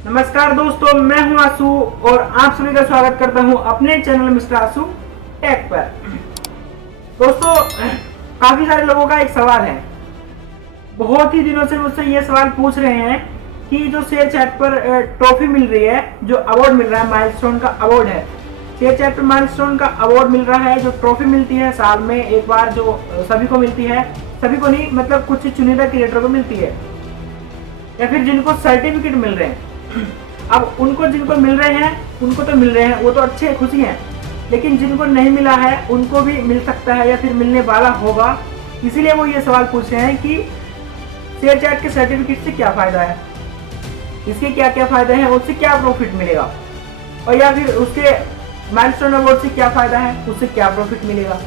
नमस्कार दोस्तों, मैं हूं आसू और आप सभी का स्वागत करता हूं अपने चैनल मिस्टर आसू टेक पर। दोस्तों, काफी सारे लोगों का एक सवाल है। बहुत ही दिनों से मुझसे ये सवाल पूछ रहे हैं कि जो शेयर चैट पर ट्रॉफी मिल रही है, जो अवार्ड मिल रहा है, माइलस्टोन का अवार्ड है। शेयर चैट पर माइलस्टोन का अवार्ड मिल रहा है, जो ट्रॉफी मिलती है साल में एक बार, जो सभी को मिलती है। सभी को नहीं, मतलब कुछ चुनिंदा क्रिएटर को मिलती है, या फिर जिनको सर्टिफिकेट मिल रहे हैं। अब उनको जिनको मिल रहे हैं उनको तो मिल रहे हैं, वो तो अच्छे खुशी हैं। लेकिन जिनको नहीं मिला है उनको भी मिल सकता है या फिर मिलने वाला होगा। इसीलिए वो ये सवाल पूछ रहे हैं कि शेयर चैट के सर्टिफिकेट से क्या फायदा है, इसके क्या क्या फायदे हैं, उससे क्या प्रॉफिट मिलेगा, और या फिर उसके माइलस्टोन अवार्ड से क्या फायदा है, उससे क्या प्रॉफिट मिलेगा,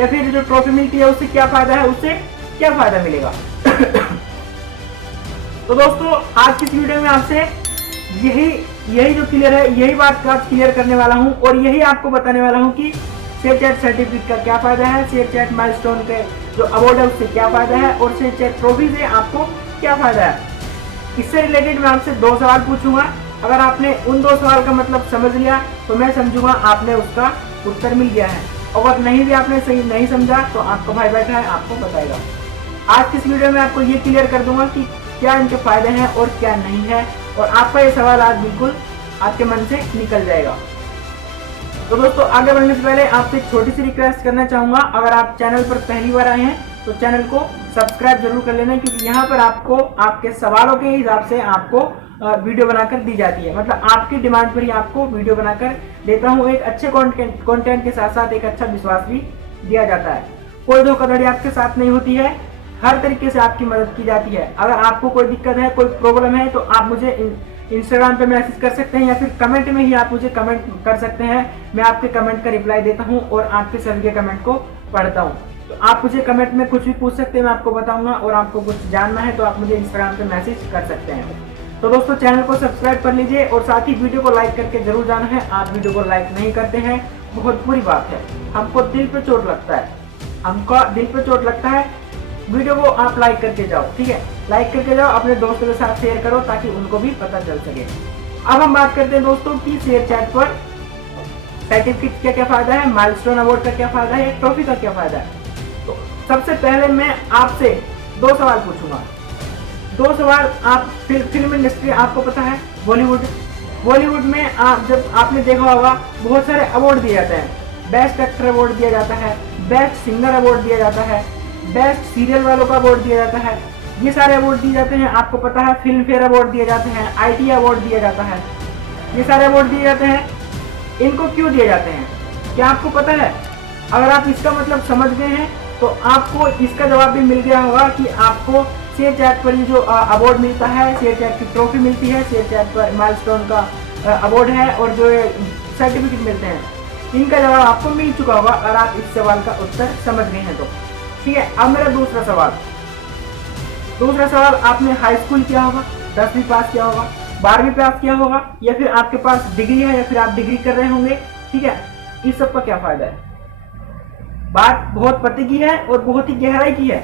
या फिर जो ट्रॉफी मिलती है उससे क्या फायदा है, उससे क्या फायदा मिलेगा। तो दोस्तों, आज की इस वीडियो में आपसे यही जो क्लियर है, यही बात का क्लियर करने वाला हूं और यही आपको बताने वाला हूं कि शेयर चैट सर्टिफिकेट का क्या फायदा है, शेयर चैट माइलस्टोन के जो अवार्ड है उससे क्या फायदा है, और शेयर चैट ट्रॉफी से आपको क्या फायदा है। इससे रिलेटेड मैं आपसे 2 सवाल पूछूंगा। अगर आपने उन 2 सवाल का मतलब समझ लिया तो मैं समझूंगा आपने उसका उत्तर मिल गया है। अगर नहीं भी आपने सही नहीं समझा तो आपका भाई बैठा है, आपको बताएगा। आज की इस वीडियो में आपको ये क्लियर कर दूंगा कि क्या इनके फायदे हैं और क्या नहीं है, और आपका ये सवाल आज बिल्कुल आपके मन से निकल जाएगा। तो दोस्तों, आगे बढ़ने से पहले आपसे एक छोटी सी रिक्वेस्ट करना चाहूंगा। अगर आप चैनल पर पहली बार आए हैं तो चैनल को सब्सक्राइब जरूर कर लेना, क्योंकि यहाँ पर आपको आपके सवालों के हिसाब से आपको वीडियो बनाकर दी जाती है। मतलब आपकी डिमांड पर ही आपको वीडियो बनाकर देता हूँ। एक अच्छे कंटेंट के साथ साथ एक अच्छा विश्वास भी दिया जाता है। कोई धोखाधड़ी आपके साथ नहीं होती है, हर तरीके से आपकी मदद की जाती है। अगर आपको कोई दिक्कत है, कोई प्रॉब्लम है, तो आप मुझे इंस्टाग्राम पे मैसेज कर सकते हैं, या फिर कमेंट में ही आप मुझे कमेंट कर सकते हैं। मैं आपके कमेंट का रिप्लाई देता हूं और आपके सभी के कमेंट को पढ़ता हूं। तो आप मुझे कमेंट में कुछ भी पूछ सकते हैं, मैं आपको बताऊंगा। और आपको कुछ जानना है तो आप मुझे इंस्टाग्राम पे मैसेज कर सकते हैं। तो दोस्तों, चैनल को सब्सक्राइब कर लीजिए और साथ ही वीडियो को लाइक करके जरूर जाना है। आप वीडियो को लाइक नहीं करते हैं, बहुत बुरी बात है। हमको दिल पे चोट लगता है, हमको दिल पे चोट लगता है। वीडियो को आप लाइक करके जाओ, ठीक है? लाइक करके जाओ, अपने दोस्तों के साथ शेयर करो ताकि उनको भी पता चल सके। अब हम बात करते हैं दोस्तों कि शेयर चैट पर सर्टिफिकेट क्या क्या फायदा है, माइलस्टोन अवार्ड का क्या फायदा है, ट्रॉफी का क्या फायदा है। तो सबसे पहले मैं आपसे 2 सवाल पूछूंगा। 2 सवाल। आप फिल्म इंडस्ट्री आपको पता है, बॉलीवुड में जब आपने देखा होगा बहुत सारे अवार्ड दिए जाते हैं। बेस्ट एक्टर अवार्ड दिया जाता है, बेस्ट सिंगर अवार्ड दिया जाता है, बेस्ट सीरियल वालों का अवार्ड दिया जाता है। ये सारे अवार्ड दिए जाते हैं। आपको पता है फिल्म फेयर अवार्ड दिए जाते हैं, आईटी अवार्ड दिया जाता है। ये सारे अवार्ड दिए जाते हैं। इनको क्यों दिए जाते हैं, क्या आपको पता है? अगर आप इसका मतलब समझ गए हैं तो आपको इसका जवाब भी मिल गया होगा कि आपको शेयर चैट पर जो अवार्ड मिलता है, शेयर चैट की ट्रॉफी मिलती है, शेयर चैट पर माइलस्टोन का अवार्ड है, और जो सर्टिफिकेट मिलते हैं, इनका जवाब आपको मिल चुका होगा अगर आप इस सवाल का उत्तर समझ गए हैं तो। ठीक है, अब मेरा दूसरा सवाल, आपने हाई स्कूल किया होगा, 10वीं पास किया होगा, 12वीं पास किया होगा, या फिर आपके पास डिग्री है, या फिर आप डिग्री कर रहे होंगे। ठीक है, इस सब का क्या फायदा है? बात बहुत पते की है और बहुत ही गहराई की है।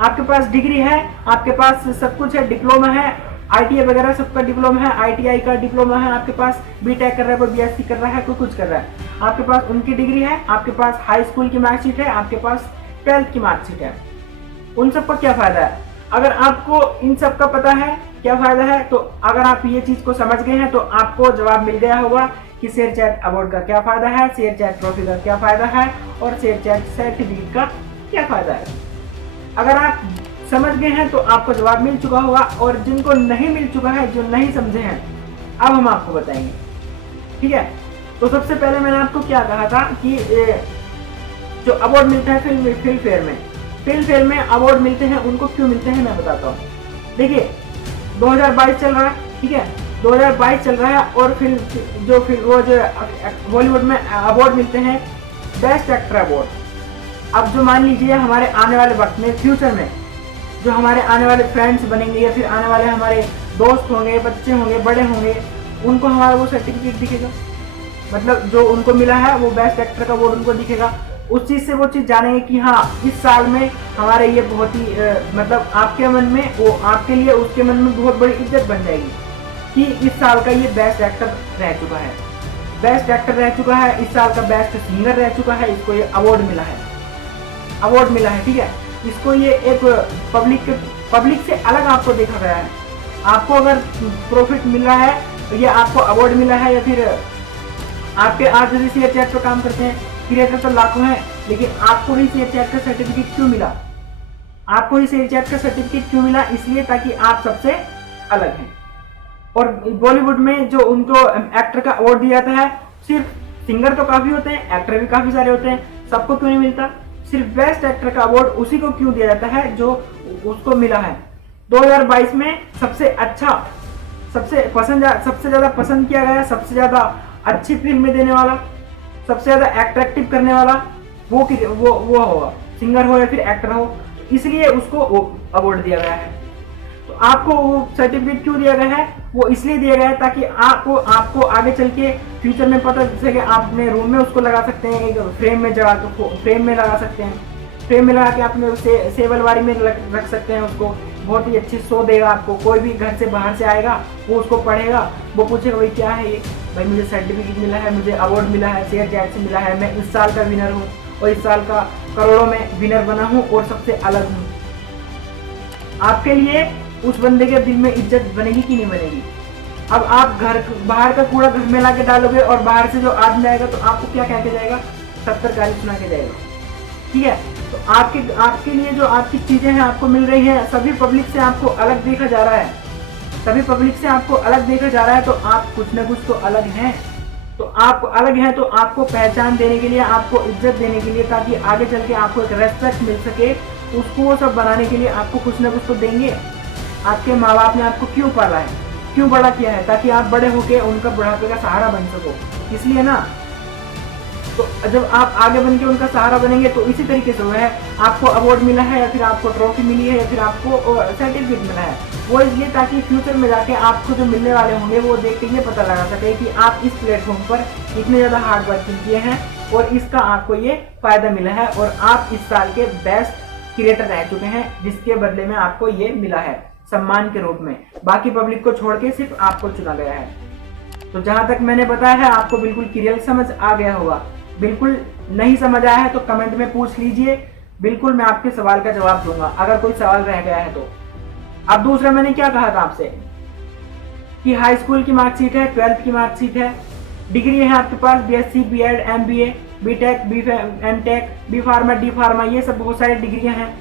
आपके पास डिग्री है, आपके पास सब कुछ है, डिप्लोमा है, आईटीआई वगैरह सबका डिप्लोमा है, आईटीआई का डिप्लोमा है, आपके पास बीटेक कर रहा है, कोई बीएससी कर रहा है, कोई कुछ कर रहा है, आपके पास उनकी डिग्री है, आपके पास हाई स्कूल की मार्कशीट है, आपके पास 12th की मार्कशीट है। उन सब का क्या फायदा है? अगर आपको इन सब का पता है क्या फायदा है, तो अगर आप ये चीज को समझ गए हैं तो आपको जवाब मिल गया होगा कि शेयर चैट अवार्ड का क्या फायदा है, शेयर चैट ट्रॉफी का क्या फायदा है, और शेयर चैट सर्टिफिकेट का क्या फायदा है। अगर आप समझ गए हैं तो आपको जवाब मिल चुका होगा, और जिनको नहीं मिल चुका है, जो नहीं समझे हैं, अब हम आपको बताएंगे। ठीक है, तो सबसे पहले मैंने आपको क्या कहा था कि जो अवार्ड मिलता है फिल्म फेयर में अवार्ड मिलते हैं, उनको क्यों मिलते हैं मैं बताता हूँ। देखिए, 2022 चल रहा है, ठीक है, 2022 चल रहा है, और वो जो बॉलीवुड में अवार्ड मिलते हैं, बेस्ट एक्टर अवार्ड। अब जो मान लीजिए हमारे आने वाले वक्त में, फ्यूचर में, जो हमारे आने वाले फ्रेंड्स बनेंगे, या फिर आने वाले हमारे दोस्त होंगे, बच्चे होंगे, बड़े होंगे, उनको हमारा वो सर्टिफिकेट दिखेगा। मतलब जो उनको मिला है वो बेस्ट एक्टर का अवार्ड उनको दिखेगा। उस चीज से वो चीज जानेंगे कि हाँ, इस साल में हमारे ये बहुत ही मतलब आपके मन में, वो आपके लिए उसके मन में बहुत बड़ी इज्जत बन जाएगी। कि इस साल का ये बेस्ट एक्टर रह चुका है, बेस्ट एक्टर रह चुका है, इस साल का बेस्ट सिंगर रह चुका है, इसको ये अवार्ड मिला है, अवार्ड मिला है। ठीक है, इसको ये एक पब्लिक से अलग आपको देखा गया है। आपको अगर प्रॉफिट मिल रहा है तो ये आपको अवार्ड मिला है, या फिर आपके आज जैसे शेयर चैट पर काम करते हैं क्रिएटर तो लाखों हैं, लेकिन आपको ही शेयर चैट का सर्टिफिकेट क्यों मिला? आपको ही शेयर चैट का सर्टिफिकेट क्यों मिला? इसलिए ताकि आप सबसे अलग हैं। और बॉलीवुड में जो उनको एक्टर का अवार्ड दिया जाता है, सिर्फ सिंगर तो काफी होते हैं, एक्टर भी काफी सारे होते हैं, सबको क्यों नहीं मिलता? सिर्फ बेस्ट एक्टर का अवार्ड उसी को क्यों दिया जाता है जो उसको मिला है। 2022 में सबसे अच्छा, सबसे ज्यादा पसंद किया गया, सबसे ज्यादा अच्छी फिल्म देने वाला, सबसे ज्यादा अट्रैक्टिव करने वाला वो होगा, सिंगर हो या फिर एक्टर हो, इसलिए उसको अवार्ड दिया गया है। तो आपको वो सर्टिफिकेट क्यों दिया गया है? वो इसलिए दिया गया है ताकि आपको आगे चल के फ्यूचर में पता चले कि आप अपने रूम में उसको लगा सकते हैं, एक फ्रेम में लगा सकते हैं, फ्रेम में लगा के अपने सेव अलमारी में रख सकते हैं उसको। बहुत ही अच्छी शो देगा आपको। कोई भी घर से बाहर से आएगा वो उसको पढ़ेगा, वो पूछेगा भाई क्या है ये, भाई मुझे सर्टिफिकेट मिला है, मुझे अवार्ड मिला है, शेयर चैट से मिला है, मैं इस साल का विनर हूँ और इस साल का करोड़ों में विनर बना हूँ और सबसे अलग हूँ। आपके लिए उस बंदे के दिल में इज्जत बनेगी कि नहीं बनेगी? अब आप बाहर का कूड़ा घर में लाके डालोगे और बाहर से जो आदमी आएगा तो आपको क्या कह के जाएगा? 70 गाली सुना के जाएगा। ठीक है, तो आपके लिए जो आपकी चीजें हैं आपको मिल रही है, सभी पब्लिक से आपको अलग देखा जा रहा है, सभी पब्लिक से आपको अलग देखा जा रहा है, तो आप कुछ ना कुछ तो अलग हैं। तो आप अलग हैं तो आपको पहचान देने के लिए, आपको इज्जत देने के लिए, ताकि आगे चल के आपको एक रेस्पेक्ट मिल सके, उसको वो सब बनाने के लिए आपको कुछ ना कुछ तो देंगे। आपके माँ बाप ने आपको क्यों पाला है, क्यों बड़ा किया है? ताकि आप बड़े होके उनका बुढ़ापे का सहारा बन सको, इसलिए ना। तो जब आप आगे बन के उनका सहारा बनेंगे तो इसी तरीके से है, आपको अवार्ड मिला है या फिर आपको ट्रॉफी मिली है या फिर आपको सर्टिफिकेट मिला है, वो इसलिए ताकि फ्यूचर में जाके आपको जो मिलने वाले होंगे वो देख के ये पता लगा सके कि आप इस प्लेटफॉर्म पर इतने ज़्यादा हार्ड वर्किंग किए हैं और इसका आपको ये फायदा मिला है और आप इस साल के बेस्ट क्रिएटर रह चुके हैं, जिसके बदले में आपको ये मिला है सम्मान के रूप में। बाकी पब्लिक को छोड़ के सिर्फ आपको चुना गया है। तो जहां तक मैंने बताया है आपको बिल्कुल क्लियर समझ आ गया होगा। बिल्कुल नहीं समझ आया है तो कमेंट में पूछ लीजिए, बिल्कुल मैं आपके सवाल का जवाब दूंगा अगर कोई सवाल रह गया है तो। अब दूसरा मैंने क्या कहा था आपसे कि हाई स्कूल की मार्कशीट है, 12th की मार्कशीट है, डिग्री है आपके पास BSc, B.Ed, MBA, B.Tech, M.Tech, B pharma, D pharma, ये सब बहुत सारी डिग्रियां हैं।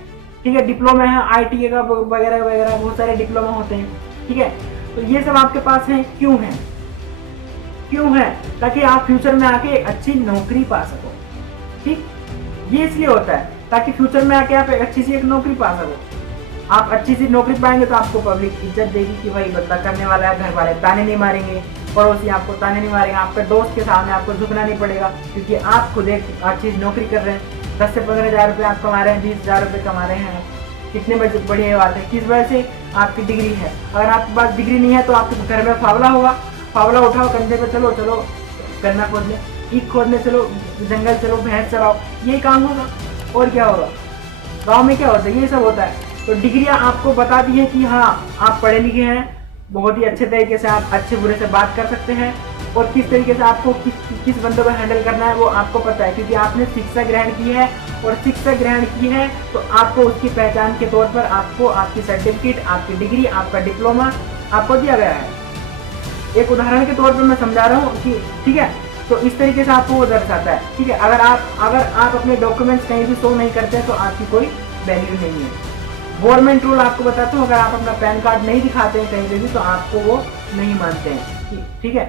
ठीक है, डिप्लोमा है ITA का वगैरह वगैरह, बहुत सारे डिप्लोमा होते हैं। ठीक है, तो ये सब आपके पास हैं, क्यों है? क्यों है? ताकि आप फ्यूचर में आके एक अच्छी नौकरी पा सको। ठीक, ये इसलिए होता है ताकि फ्यूचर में आके आप एक अच्छी सी एक नौकरी पा सको। आप अच्छी सी नौकरी पाएंगे तो आपको पब्लिक इज्जत देगी कि भाई बंदा करने वाला है, घर वाले ताने नहीं मारेंगे, पड़ोसी आपको ताने नहीं मारेंगे, आपके दोस्त के सामने आपको झुकना नहीं पड़ेगा क्योंकि आप खुद एक अच्छी नौकरी कर रहे हैं। 10 से 15 हज़ार रुपये आप कमा रहे हैं, 20 हज़ार रुपये कमा रहे हैं, कितने बढ़िया बात है। किस वजह से? आपकी डिग्री है। अगर आपके पास डिग्री नहीं है तो आपके घर में फावला होगा, फावला उठाओ कंधे पे, चलो चलो गन्ना खोदने, ईख खोदने चलो, जंगल चलो, भैंस चराओ, यही काम होगा और क्या होगा। गांव में क्या होता है? ये सब होता है। तो डिग्रियां आपको बता दी है कि हाँ आप पढ़े लिखे हैं, बहुत ही अच्छे तरीके से आप अच्छे बुरे से बात कर सकते हैं और किस तरीके से आपको किस बंदे को हैंडल करना है वो आपको पता है, क्योंकि आपने शिक्षा ग्रहण की है और शिक्षा ग्रहण की है तो आपको उसकी पहचान के तौर पर आपको आपकी सर्टिफिकेट, आपकी डिग्री, आपका डिप्लोमा आपको दिया गया है। एक उदाहरण के तौर पर मैं समझा रहा हूँ कि ठीक है, तो इस तरीके से आपको वो दर्शाता है। ठीक है, अगर आप अपने डॉक्यूमेंट्स कहीं भी शो नहीं करते हैं तो आपकी कोई वैल्यू नहीं है। गवर्नमेंट रूल आपको बताता हूँ, अगर आप अपना पैन कार्ड नहीं दिखाते हैं कहीं पे भी तो आपको वो नहीं मानते हैं। ठीक है,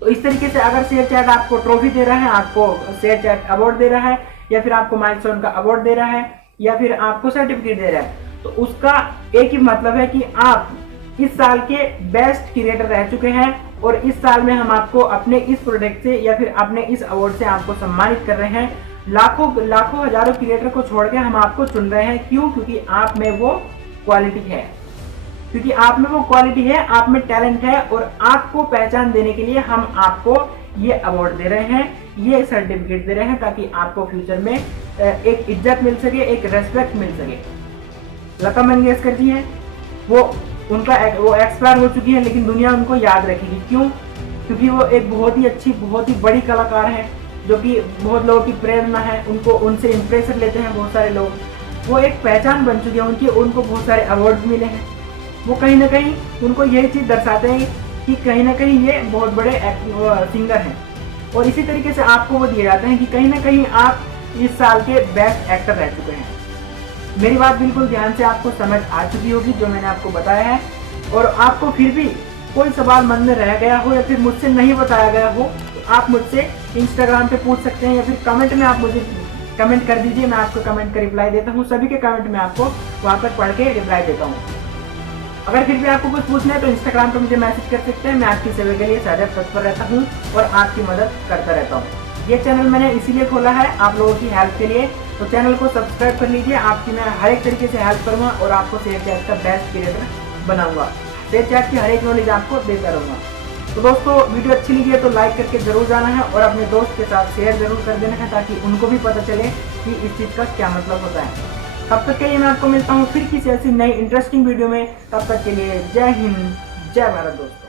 तो इस तरीके से अगर शेयर चैट आपको ट्रॉफी दे रहा है, आपको शेयर चैट अवार्ड दे रहा है या फिर आपको माइलस्टोन का अवार्ड दे रहा है या फिर आपको सर्टिफिकेट दे रहा है, तो उसका एक ही मतलब है कि आप इस साल के बेस्ट क्रिएटर रह चुके हैं और इस साल में हम आपको अपने इस प्रोडक्ट से या फिर अपने इस अवार्ड से आपको सम्मानित कर रहे हैं। लाखों हजारों क्रिएटर को छोड़ के हम आपको चुन रहे हैं। क्यों? क्योंकि आप में वो क्वालिटी है, क्योंकि आप में वो क्वालिटी है, आप में टैलेंट है और आपको पहचान देने के लिए हम आपको ये अवार्ड दे रहे हैं, ये सर्टिफिकेट दे रहे हैं ताकि आपको फ्यूचर में एक इज्जत मिल सके, एक रेस्पेक्ट मिल सके। लता मंगेशकर जी हैं, वो वो एक्सपायर हो चुकी है, लेकिन दुनिया उनको याद रखेगी। क्यों? क्योंकि वो एक बहुत ही अच्छी, बहुत ही बड़ी कलाकार है, जो कि बहुत लोगों की प्रेरणा है। उनको उनसे इंप्रेशन लेते हैं बहुत सारे लोग। वो एक पहचान बन चुकी है उनकी, उनको बहुत सारे अवार्ड मिले हैं। वो कहीं ना कहीं उनको यही चीज़ दर्शाते हैं कि कहीं ना कहीं ये बहुत बड़े सिंगर हैं। और इसी तरीके से आपको वो दिए जाते हैं कि कहीं ना कहीं आप इस साल के बेस्ट एक्टर रह चुके हैं। मेरी बात बिल्कुल ध्यान से आपको समझ आ चुकी होगी जो मैंने आपको बताया है। और आपको फिर भी कोई सवाल मन में रह गया हो या फिर मुझसे नहीं बताया गया हो, तो आप मुझसे इंस्टाग्राम पे पूछ सकते हैं, या फिर कमेंट में आप मुझे कमेंट कर दीजिए। मैं आपको कमेंट का रिप्लाई देता हूँ। सभी के कमेंट में आपको वहाँ पर पढ़ के रिप्लाई देता हूँ। अगर फिर भी आपको कुछ पूछना है तो इंस्टाग्राम पर मुझे मैसेज कर सकते हैं। मैं आपकी सेवा के लिए सदैव तत्पर रहता हूँ और आपकी मदद करता रहता हूँ। ये चैनल मैंने इसीलिए खोला है आप लोगों की हेल्प के लिए, तो चैनल को सब्सक्राइब कर लीजिए। आपकी मैं हर एक तरीके से हेल्प करूँगा और आपको शेयर चैट का बेस्ट क्रिएटर बनाऊंगा। शेयर चैट की हर एक नॉलेज आपको देता रहूँगा। तो दोस्तों, वीडियो अच्छी लगी है तो लाइक करके जरूर जाना है और अपने दोस्त के साथ शेयर जरूर कर देना है, ताकि उनको भी पता चले कि इस चीज़ का क्या मतलब होता है। तब तक के लिए मैं आपको मिलता हूँ फिर किसी ऐसी नई इंटरेस्टिंग वीडियो में। तब तक के लिए जय हिंद, जय भारत दोस्तों।